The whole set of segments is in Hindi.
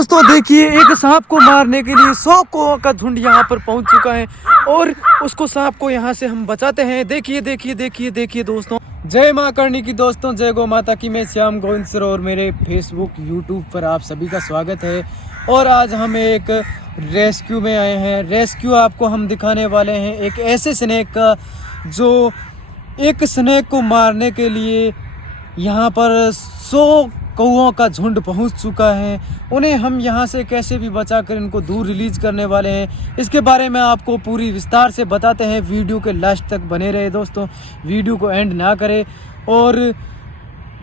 दोस्तों देखिए, एक सांप को मारने के लिए 100 कौओं का झुंड यहाँ पर पहुँच चुका है और उसको सांप को यहाँ से हम बचाते हैं। देखिए देखिए देखिए देखिए दोस्तों, जय माँ करणी की दोस्तों, जय गौ माता की। मैं श्याम गोविंद सर और मेरे फेसबुक यूट्यूब पर आप सभी का स्वागत है। और आज हम एक रेस्क्यू में आए हैं। रेस्क्यू आपको हम दिखाने वाले हैं एक ऐसे स्नेक का जो एक स्नेक को मारने के लिए यहाँ पर 100 कौओं का झुंड पहुंच चुका है। उन्हें हम यहाँ से कैसे भी बचाकर इनको दूर रिलीज करने वाले हैं, इसके बारे में आपको पूरी विस्तार से बताते हैं। वीडियो के लास्ट तक बने रहे दोस्तों, वीडियो को एंड ना करें। और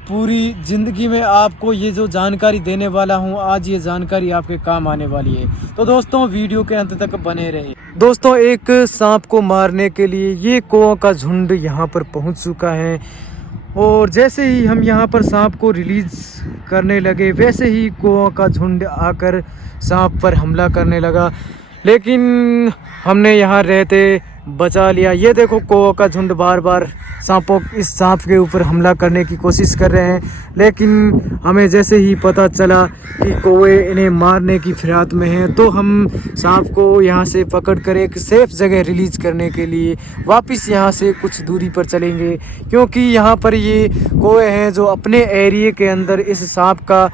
पूरी ज़िंदगी में आपको ये जो जानकारी देने वाला हूँ, आज ये जानकारी आपके काम आने वाली है। तो दोस्तों वीडियो के अंत तक बने रहे। दोस्तों एक सांप को मारने के लिए ये कौओं का झुंड यहाँ पर पहुँच चुका है और जैसे ही हम यहाँ पर सांप को रिलीज करने लगे वैसे ही कौओं का झुंड आकर सांप पर हमला करने लगा, लेकिन हमने यहाँ रहते बचा लिया। ये देखो, कौओं का झुंड बार बार इस सांप के ऊपर हमला करने की कोशिश कर रहे हैं, लेकिन हमें जैसे ही पता चला कि कौवे इन्हें मारने की फिराक में हैं, तो हम सांप को यहाँ से पकड़कर एक सेफ जगह रिलीज करने के लिए वापस यहाँ से कुछ दूरी पर चलेंगे, क्योंकि यहाँ पर ये कौवे हैं जो अपने एरिया के अंदर इस सांप का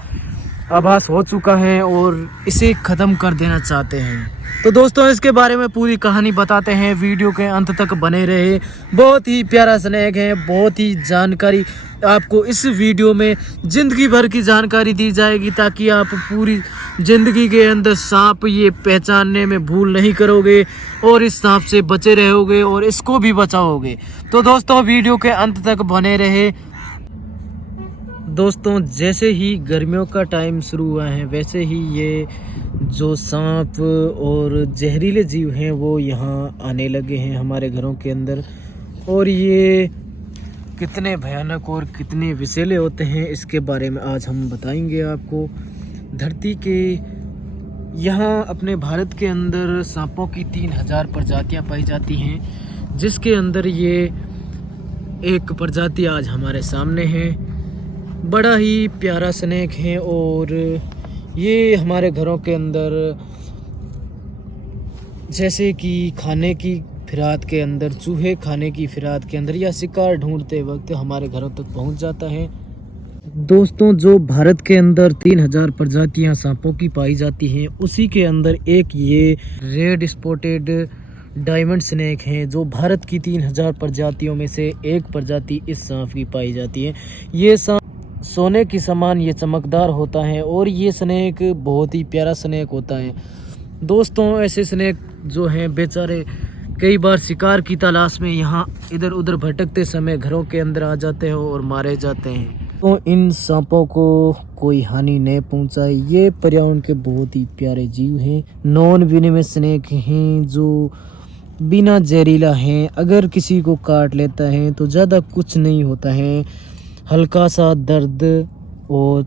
आभास हो चुका है और इसे ख़त्म कर देना चाहते हैं। तो दोस्तों इसके बारे में पूरी कहानी बताते हैं, वीडियो के अंत तक बने रहे। बहुत ही प्यारा स्नेक है, बहुत ही जानकारी आपको इस वीडियो में ज़िंदगी भर की जानकारी दी जाएगी, ताकि आप पूरी ज़िंदगी के अंदर सांप ये पहचानने में भूल नहीं करोगे और इस सांप से बचे रहोगे और इसको भी बचाओगे। तो दोस्तों वीडियो के अंत तक बने रहे। दोस्तों जैसे ही गर्मियों का टाइम शुरू हुआ है, वैसे ही ये जो सांप और जहरीले जीव हैं वो यहाँ आने लगे हैं हमारे घरों के अंदर। और ये कितने भयानक और कितने विषैले होते हैं, इसके बारे में आज हम बताएंगे आपको। धरती के यहाँ अपने भारत के अंदर सांपों की 3000 प्रजातियाँ पाई जाती हैं, जिसके अंदर ये एक प्रजाति आज हमारे सामने है। बड़ा ही प्यारा स्नेक है और ये हमारे घरों के अंदर जैसे कि खाने की फिराक के अंदर, चूहे खाने की फिराक के अंदर या शिकार ढूंढते वक्त हमारे घरों तक पहुंच जाता है। दोस्तों जो भारत के अंदर 3000 प्रजातियां सांपों की पाई जाती हैं, उसी के अंदर एक ये रेड स्पॉटेड डायमंड स्नेक हैं, जो भारत की 3000 प्रजातियों में से एक प्रजाति इस सांप की पाई जाती है। ये सांप सोने की समान ये चमकदार होता है और ये स्नेक बहुत ही प्यारा स्नेक होता है। दोस्तों ऐसे स्नेक जो हैं बेचारे कई बार शिकार की तलाश में यहाँ इधर उधर भटकते समय घरों के अंदर आ जाते हैं और मारे जाते हैं। तो इन सांपों को कोई हानि नहीं पहुँचाए। ये पर्यावरण के बहुत ही प्यारे जीव हैं, नॉन वेनेमस स्नेक हैं जो बिना जहरीला हैं। अगर किसी को काट लेता है तो ज़्यादा कुछ नहीं होता है, हल्का सा दर्द और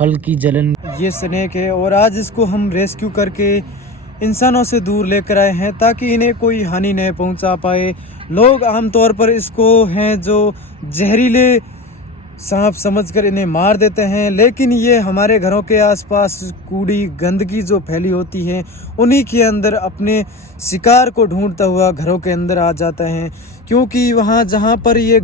हल्की जलन ये स्नेक है। और आज इसको हम रेस्क्यू करके इंसानों से दूर लेकर आए हैं, ताकि इन्हें कोई हानि नहीं पहुंचा पाए। लोग आमतौर पर इसको हैं जो जहरीले सांप समझकर इन्हें मार देते हैं, लेकिन ये हमारे घरों के आसपास कूड़ी गंदगी जो फैली होती है, उन्हीं के अंदर अपने शिकार को ढूंढता हुआ घरों के अंदर आ जाता है। क्योंकि वहाँ जहाँ पर ये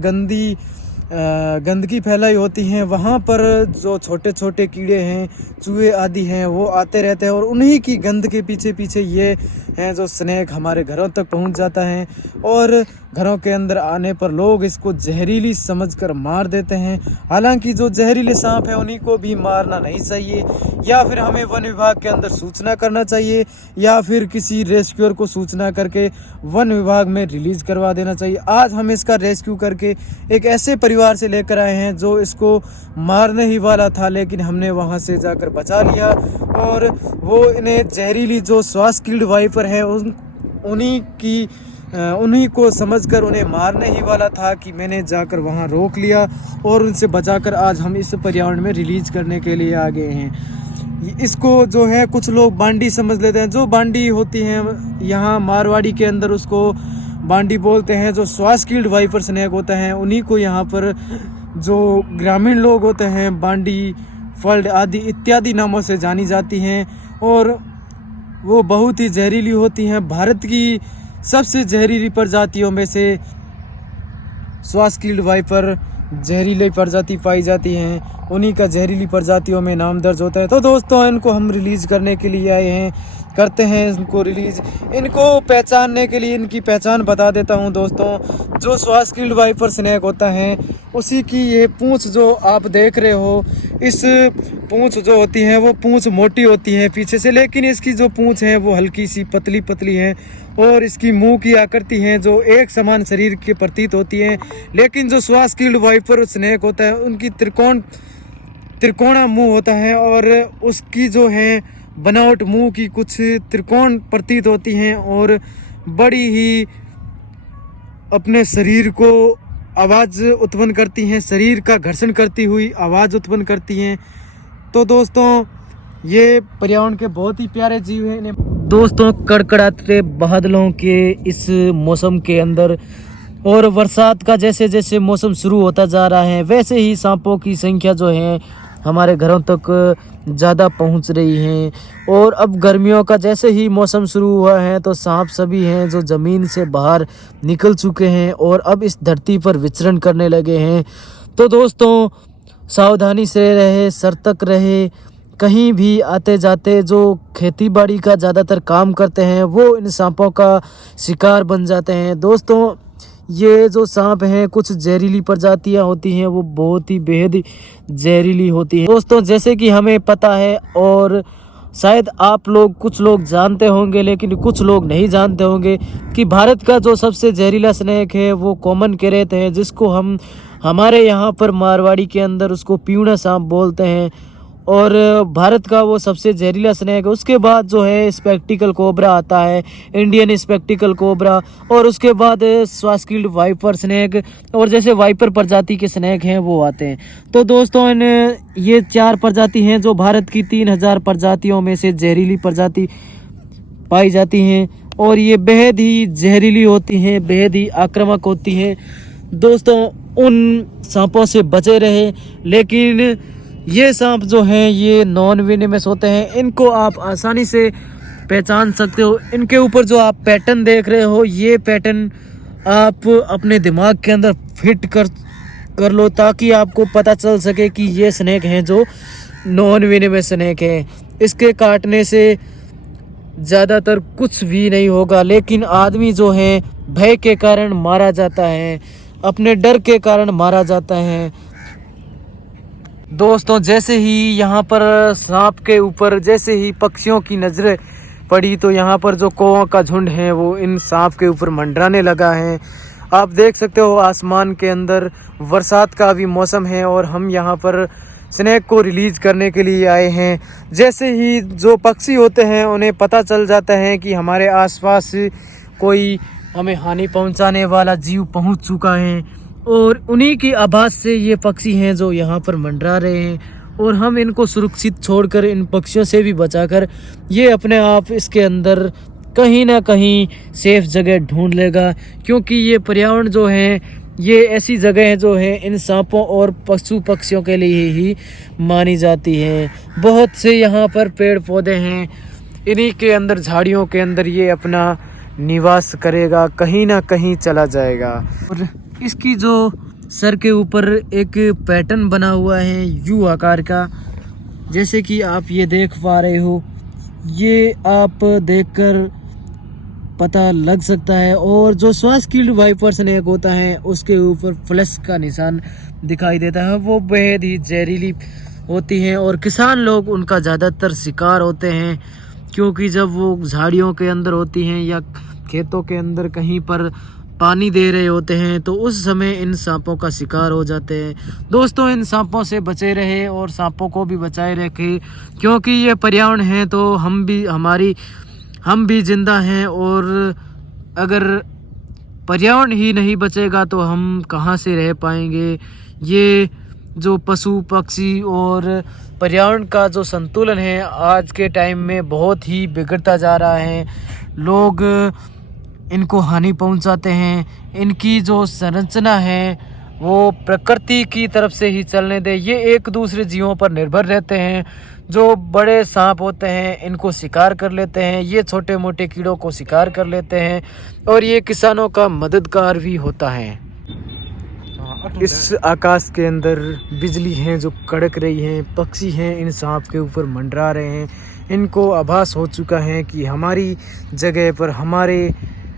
गंदगी फैलाई होती हैं, वहाँ पर जो छोटे छोटे कीड़े हैं, चूहे आदि हैं, वो आते रहते हैं और उन्हीं की गंद के पीछे पीछे ये हैं जो स्नेक हमारे घरों तक पहुँच जाता है। और घरों के अंदर आने पर लोग इसको जहरीली समझकर मार देते हैं। हालांकि जो जहरीले सांप है उन्हीं को भी मारना नहीं चाहिए, या फिर हमें वन विभाग के अंदर सूचना करना चाहिए, या फिर किसी रेस्क्यूअर को सूचना करके वन विभाग में रिलीज करवा देना चाहिए। आज हम इसका रेस्क्यू करके एक ऐसे परिवार से लेकर आए हैं जो इसको मारने ही वाला था, लेकिन हमने वहां से जाकर बचा लिया। और वो इन्हें जहरीली जो श्वास कील्ड वाइपर है उन्हीं को समझकर उन्हें मारने ही वाला था कि मैंने जाकर वहां रोक लिया और उनसे बचाकर आज हम इस पर्यावरण में रिलीज करने के लिए आ गए हैं। इसको जो है कुछ लोग बांडी समझ लेते हैं, जो बांडी होती हैं यहाँ मारवाड़ी के अंदर उसको बांडी बोलते हैं। जो श्वास कील्ड वाइपर स्नेक होता है उन्हीं को यहाँ पर जो ग्रामीण लोग होते हैं बांडी फल्ड आदि इत्यादि नामों से जानी जाती हैं और वो बहुत ही जहरीली होती हैं। भारत की सबसे जहरीली प्रजातियों में से स्वास्किल्ड वाइपर जहरीली प्रजाति पाई जाती हैं, उन्हीं का जहरीली प्रजातियों में नाम दर्ज होता है। तो दोस्तों इनको हम रिलीज़ करने के लिए आए हैं, करते हैं इनको रिलीज़। इनको पहचानने के लिए इनकी पहचान बता देता हूं दोस्तों। जो स्वास्किल्ड वाइपर स्नेक होता है उसी की ये पूंछ जो आप देख रहे हो, इस पूंछ जो होती है वो पूंछ मोटी होती है पीछे से, लेकिन इसकी जो पूंछ है वो हल्की सी पतली पतली है और इसकी मुंह की आकृति है जो एक समान शरीर के प्रतीत होती है। लेकिन जो स्वास्किल्ड वाइपर स्नेक होता है उनकी त्रिकोणा मुंह होता है और उसकी जो है बनावट मुंह की कुछ त्रिकोण प्रतीत होती हैं और बड़ी ही अपने शरीर को आवाज़ उत्पन्न करती हैं, शरीर का घर्षण करती हुई आवाज़ उत्पन्न करती हैं। तो दोस्तों ये पर्यावरण के बहुत ही प्यारे जीव हैं। दोस्तों कड़कड़ाते बादलों के इस मौसम के अंदर और बरसात का जैसे जैसे मौसम शुरू होता जा रहा है वैसे ही सांपों की संख्या जो है हमारे घरों तक ज़्यादा पहुंच रही हैं। और अब गर्मियों का जैसे ही मौसम शुरू हुआ है तो सांप सभी हैं जो ज़मीन से बाहर निकल चुके हैं और अब इस धरती पर विचरण करने लगे हैं। तो दोस्तों सावधानी से रहे, सतर्क रहे। कहीं भी आते जाते जो खेती बाड़ी का ज़्यादातर काम करते हैं वो इन सांपों का शिकार बन जाते हैं। दोस्तों ये जो सांप हैं कुछ जहरीली प्रजातियां होती हैं, वो बहुत ही बेहद जहरीली होती हैं दोस्तों, जैसे कि हमें पता है और शायद आप लोग कुछ लोग जानते होंगे लेकिन कुछ लोग नहीं जानते होंगे कि भारत का जो सबसे जहरीला स्नेक है वो कॉमन केरेत है, जिसको हम हमारे यहाँ पर मारवाड़ी के अंदर उसको पीवड़ा सांप बोलते हैं। और भारत का वो सबसे जहरीला स्नेक है। उसके बाद जो है स्पेक्टिकल कोबरा आता है, इंडियन स्पेक्टिकल कोबरा, और उसके बाद स्वास्किल्ड वाइपर स्नेक और जैसे वाइपर प्रजाति के स्नेक हैं वो आते हैं। तो दोस्तों ये 4 प्रजाति हैं जो भारत की 3000 प्रजातियों में से जहरीली प्रजाति पाई जाती हैं और ये बेहद ही जहरीली होती हैं, बेहद ही आक्रामक होती हैं। दोस्तों उन सांपों से बचे रहे। लेकिन ये सांप जो हैं ये नॉन वेनेमस होते हैं, इनको आप आसानी से पहचान सकते हो। इनके ऊपर जो आप पैटर्न देख रहे हो ये पैटर्न आप अपने दिमाग के अंदर फिट कर लो ताकि आपको पता चल सके कि ये स्नेक हैं जो नॉन वेनेमस स्नेक हैं। इसके काटने से ज़्यादातर कुछ भी नहीं होगा, लेकिन आदमी जो है भय के कारण मारा जाता है, अपने डर के कारण मारा जाता है। दोस्तों जैसे ही यहाँ पर सांप के ऊपर जैसे ही पक्षियों की नज़रें पड़ी तो यहाँ पर जो कौओं का झुंड है वो इन सांप के ऊपर मंडराने लगा है। आप देख सकते हो आसमान के अंदर बरसात का भी मौसम है और हम यहाँ पर स्नेक को रिलीज़ करने के लिए आए हैं। जैसे ही जो पक्षी होते हैं उन्हें पता चल जाता है कि हमारे आसपास कोई हमें हानि पहुँचाने वाला जीव पहुँच चुका है और उन्हीं की आवाज़ से ये पक्षी हैं जो यहाँ पर मंडरा रहे हैं और हम इनको सुरक्षित छोड़कर इन पक्षियों से भी बचाकर ये अपने आप इसके अंदर कहीं ना कहीं सेफ जगह ढूंढ लेगा, क्योंकि ये पर्यावरण जो है ये ऐसी जगह है जो है इन सांपों और पशु पक्षियों के लिए ही मानी जाती है। बहुत से यहाँ पर पेड़ पौधे हैं, इन्हीं के अंदर झाड़ियों के अंदर ये अपना निवास करेगा, कहीं ना कहीं चला जाएगा। और इसकी जो सर के ऊपर एक पैटर्न बना हुआ है यू आकार का, जैसे कि आप ये देख पा रहे हो, ये आप देखकर पता लग सकता है। और जो स्वास्किल्ड वाइपर स्नेक होता है उसके ऊपर प्लस का निशान दिखाई देता है, वो बेहद ही जहरीली होती हैं और किसान लोग उनका ज़्यादातर शिकार होते हैं, क्योंकि जब वो झाड़ियों के अंदर होती हैं या खेतों के अंदर कहीं पर पानी दे रहे होते हैं तो उस समय इन सांपों का शिकार हो जाते हैं। दोस्तों इन सांपों से बचे रहे और सांपों को भी बचाए रखें, क्योंकि ये पर्यावरण है तो हम भी जिंदा हैं और अगर पर्यावरण ही नहीं बचेगा तो हम कहाँ से रह पाएंगे। ये जो पशु पक्षी और पर्यावरण का जो संतुलन है आज के टाइम में बहुत ही बिगड़ता जा रहा है। लोग इनको हानि पहुंचाते हैं, इनकी जो संरचना है वो प्रकृति की तरफ से ही चलने दें। ये एक दूसरे जीवों पर निर्भर रहते हैं। जो बड़े सांप होते हैं इनको शिकार कर लेते हैं, ये छोटे मोटे कीड़ों को शिकार कर लेते हैं और ये किसानों का मददगार भी होता है। इस आकाश के अंदर बिजली हैं जो कड़क रही हैं, पक्षी हैं इन सांप के ऊपर मंडरा रहे हैं। इनको आभास हो चुका है कि हमारी जगह पर, हमारे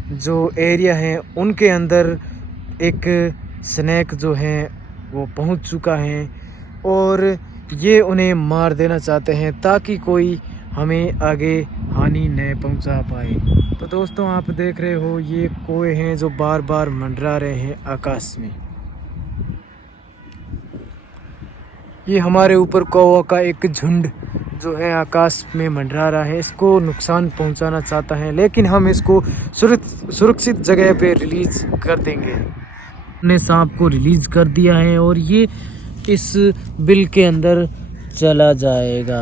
जो एरिया हैं उनके अंदर एक स्नेक जो है वो पहुंच चुका है और ये उन्हें मार देना चाहते हैं ताकि कोई हमें आगे हानि न पहुंचा पाए। तो दोस्तों आप देख रहे हो ये कोए हैं जो बार बार मंडरा रहे हैं आकाश में। ये हमारे ऊपर कौवा का एक झुंड जो है आकाश में मंडरा रहा है, इसको नुकसान पहुंचाना चाहता है, लेकिन हम इसको सुरक्षित जगह पे रिलीज कर देंगे। ने सांप को रिलीज कर दिया है और ये इस बिल के अंदर चला जाएगा।